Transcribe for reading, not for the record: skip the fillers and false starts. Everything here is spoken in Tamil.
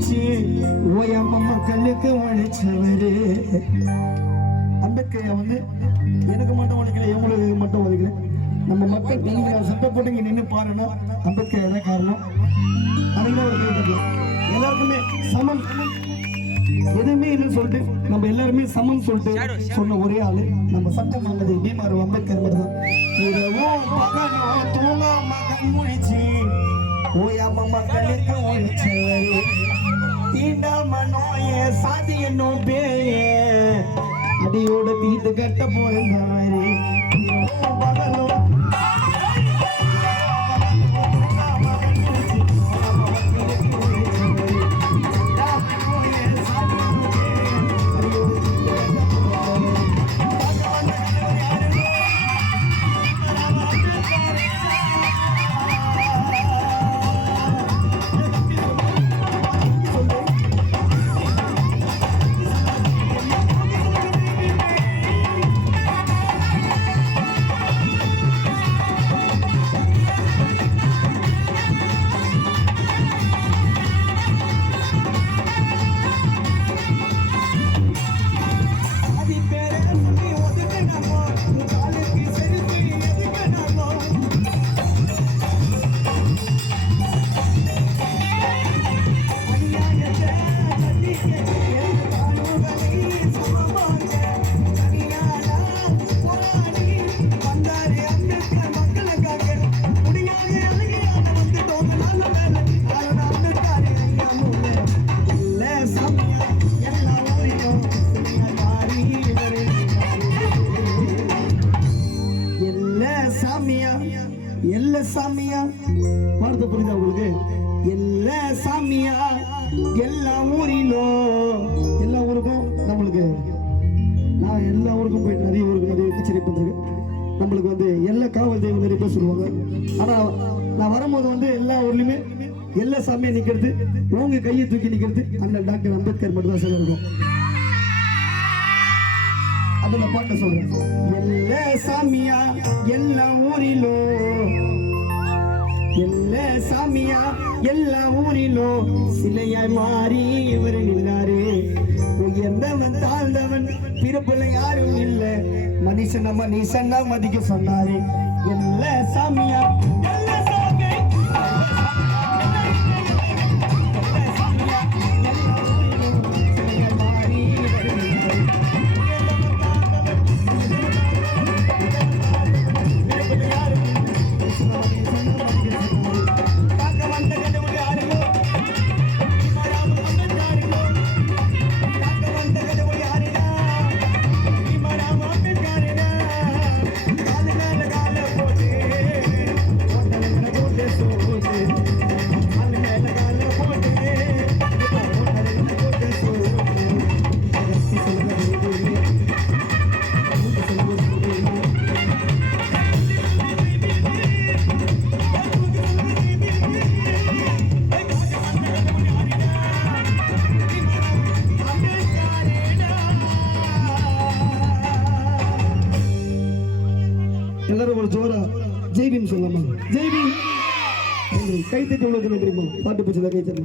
முடிச்சு ஓயம்ம மக்களுக்கு உழைச்சவரு. அம்பேத்கர் வந்து எனக்கு மட்டும் உழைக்கல, எங்களுக்கு மட்டும் உழைக்கல. நம்ம மக்கள் நீங்க சட்டை போட்டு இங்க நின்று பாருன்னா அம்பேத்கர் எதாவது காரணம். அதுதான் ஒரு எல்லாருக்குமே சமம், எதுவுமே இல்லைன்னு சொல்லிட்டு நம்ம எல்லாருமே சமம் சொல்லிட்டு சொன்ன ஒரே ஆளு நம்ம சட்டம் வாங்கது பீமார் அம்பேத்கர் மட்டும். இரவும் பகலும் தூங்காம கண் முழிச்சு ஓயாம மக்களுக்கு உழைச்சவரு. தீண்டாம நோய சாதி என்னும் பேய அடியோட தீட்டு கட்ட போறாரு. இரவும் பகலும் எல்ல சாமியா வார்த்தை புரியுதா உங்களுக்கு? எல்ல சாமியா எல்லா ஊரிலும், எல்லா ஊருக்கும் நம்மளுக்கு நான் எல்லா ஊருக்கும் போயிட்டு நிறைய ஊருக்கு நிறைய கச்சேரி பண்ணிருக்கேன். நம்மளுக்கு வந்து எல்லா காவல் தெய்வம் நிறைய பேர் சொல்லுவாங்க. ஆனா நான் வரும்போது வந்து எல்லா ஊர்லயுமே எல்லா சாமியா நிக்கிறது, உங்க கையை தூக்கி நிக்கிறது அண்ணன் டாக்டர் அம்பேத்கர் மட்டும் தான் சொல்ல இருக்கும். அதுல பாட்ட சொல்றேன். எல்ல சாமியா எல்லா ஊரிலும், எல்ல சாமியா எல்லா ஊரிலும் சிலையாய் மாறி இவர் நின்றாரு. உயர்ந்தவன் தாழ்ந்தவன் பிறப்புல யாரும் இல்ல, மனுஷன மனுஷனா மதிக்க சொன்னாரு. எல்ல சாமியா எல்ல சாமி எல்லாரும் ஒரு ஜோரா ஜெய்பீம் சொல்லலாமா? ஜெய்பீம் கை தட்டி உள்ளது தெரியுமா? பாட்டு பிடிச்சதா கை தட்டி.